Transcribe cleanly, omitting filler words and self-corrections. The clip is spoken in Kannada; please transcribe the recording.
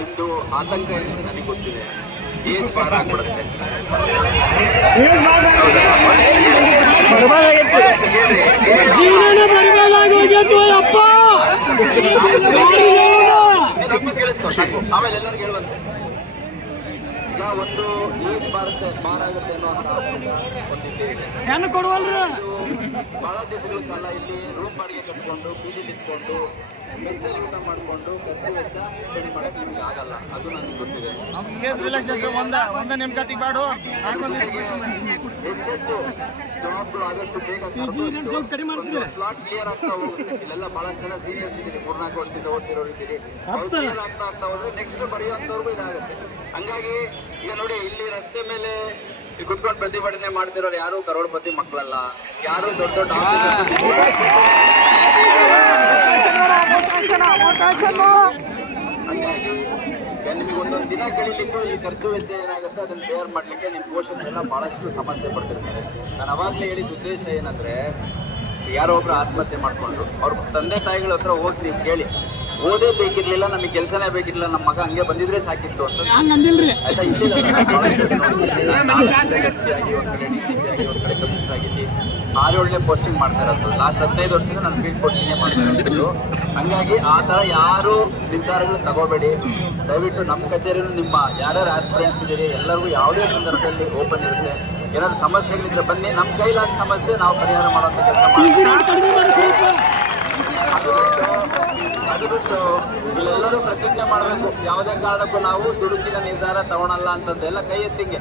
ನಿಮ್ದು ಆತಂಕ ಇದೆ ನನಗೆ ಗೊತ್ತಿದೆ. ಏಜ್ ಬಾರ ಆಗ್ಬಿಡುತ್ತೆ. ಜೀವನ ಬರಬೇಕಾಗೋಗಿತ್ತು ಅಪ್ಪ. ಆಮೇಲೆ ಎಲ್ಲರಿಗೂ ಹೇಳುವಂತೆ ಈಗ ಒಂದು ಏಜ್ ಬಾರುತ್ತೆ ಬಾರ ಆಗುತ್ತೆ ಅನ್ನೋ ಹೆಣ್ಣು ಕೊಡುವಲ್ರ. ಬಹಳ ದಿವಸಗಳ ಕಾಲ ಇಲ್ಲಿ ರೂಮ್ ಬಾಡಿಗೆ ಕಟ್ಕೊಂಡು ಪೀಜಿ ನಿಂತ್ಕೊಂಡು ಮೆಸ್ಸಲ್ಲಿ ಊಟ ಮಾಡಿಕೊಂಡು ಖರ್ಚು ವೆಚ್ಚ ಸ್ಪೆಂಡ್ ಮಾಡಕ್ಕೆ ನಿಮ್ಗೆ ಆಗಲ್ಲ. ಅದು ನನಗೆ ಗೊತ್ತಿದೆ. ಹೆಚ್ಚೆಚ್ಚು ಜಾಬ್ಗಳು ಆದಷ್ಟು ಬೇಗ ಸ್ಲಾಟ್ ಕ್ಲಿಯರ್ ಆಗ್ತಾ ಹೋಗುತ್ತೆ. ಇಲ್ಲೆಲ್ಲ ಬಹಳಷ್ಟು ಜನ ಸೀನಿಯರ್ಸ್ ಇದ್ದೀರಿ, 3-4 ವರ್ಷದಿಂದ ಓದ್ತಿರೋರು ಇದ್ದೀರಿ. ಕ್ಲಿಯರ್ ಆಗ್ತಾ ಹೋದ್ರೆ ನೆಕ್ಸ್ಟ್ ಬರೆಯುವಂಥವ್ರಿಗೂ ಇದಾಗುತ್ತೆ. ಹಂಗಾಗಿ ಈಗ ನೋಡಿ, ಇಲ್ಲಿ ರಸ್ತೆ ಮೇಲೆ ಕುತ್ಕೊಂಡು ಪ್ರತಿಭಟನೆ ಮಾಡ್ತಿರೋರು ಯಾರು ಕರೋಡ್ಪತಿ ಮಕ್ಕಳಲ್ಲ, ಯಾರು ದೊಡ್ಡ ದೊಡ್ಡ ಹಂಗಾಗಿ ನಿಮಗೆ ಒಂದೊಂದು ದಿನ ಕಳೀಲಿಕ್ಕೂ ಈ ಖರ್ಚು ವೆಚ್ಚ ಏನಾಗುತ್ತೆ ಅದನ್ನು ಬೇರ್ ಮಾಡಲಿಕ್ಕೆ ನಿಮ್ಮ ಪೋಷಕರು ಎಲ್ಲ ಭಾಳಷ್ಟು ಸಮಸ್ಯೆ ಪಡ್ತಿರ್ತಾರೆ. ನಾನು ಅವಾಗಲೇ ಹೇಳಿದ ಉದ್ದೇಶ ಏನಂದರೆ, ಯಾರೋ ಒಬ್ರು ಆತ್ಮಹತ್ಯೆ ಮಾಡಿಕೊಂಡು ಅವ್ರ ತಂದೆ ತಾಯಿಗಳ ಹತ್ರ ಹೋಗಿ ನೀವು ಕೇಳಿ, ಓದೇ ಬೇಕಿರ್ಲಿಲ್ಲ, ನಮಗೆ ಕೆಲಸನೇ ಬೇಕಿರಲಿಲ್ಲ, ನಮ್ಮ ಮಗ ಹಂಗೆ ಬಂದಿದ್ರೆ ಸಾಕಿತ್ತು ಅಂತ. ಆಯ್ತಾ, ಇಲ್ಲಿ ಒಂದ್ ಕಡೆ ಕಮಿಷನ್ ಆಗಿದ್ದು 6-7ನೇ ಪೋಸ್ಟಿಂಗ್ ಮಾಡ್ತಾ ಇರೋದು. ಲಾಸ್ಟ್ 15 ವರ್ಷದಿಂದ ನಾನು ಫೀಲ್ಡ್ ಪೋಸ್ಟಿಂಗೇ ಮಾಡ್ತಾ ಇರೋದು. ಹಂಗಾಗಿ ಆ ಥರ ಯಾರು ನಿರ್ಧಾರಗಳು ತಗೋಬೇಡಿ. ದಯವಿಟ್ಟು ನಮ್ಮ ಕಚೇರಿನೂ ನಿಮ್ಮ ಯಾರ್ಯಾರು ಆಸ್ಪಿರೆಂಟ್ಸ್ ಇದ್ದೀರಿ ಎಲ್ಲರಿಗೂ ಯಾವುದೇ ಸಂದರ್ಭದಲ್ಲಿ ಓಪನ್ ಇರುತ್ತೆ. ಏನಾದ್ರು ಸಮಸ್ಯೆಗಳಿದ್ರೆ ಬನ್ನಿ, ನಮ್ಮ ಕೈಲಾದ ಸಮಸ್ಯೆ ನಾವು ಪರಿಹಾರ ಮಾಡೋಂಥ ಕೆಲಸ ಮಾಡ್ತೀವಿ. ಅದು ಬಿಟ್ಟು ಇಲ್ಲೆಲ್ಲರೂ ಪ್ರತಿಜ್ಞೆ ಮಾಡಬೇಕು, ಯಾವುದೇ ಕಾರಣಕ್ಕೂ ನಾವು ದುಡುಕಿನ ನಿರ್ಧಾರ ತಗೊಳಲ್ಲ ಅಂತದ್ದೆಲ್ಲ ಕೈ ಎತ್ತಿಗೆ.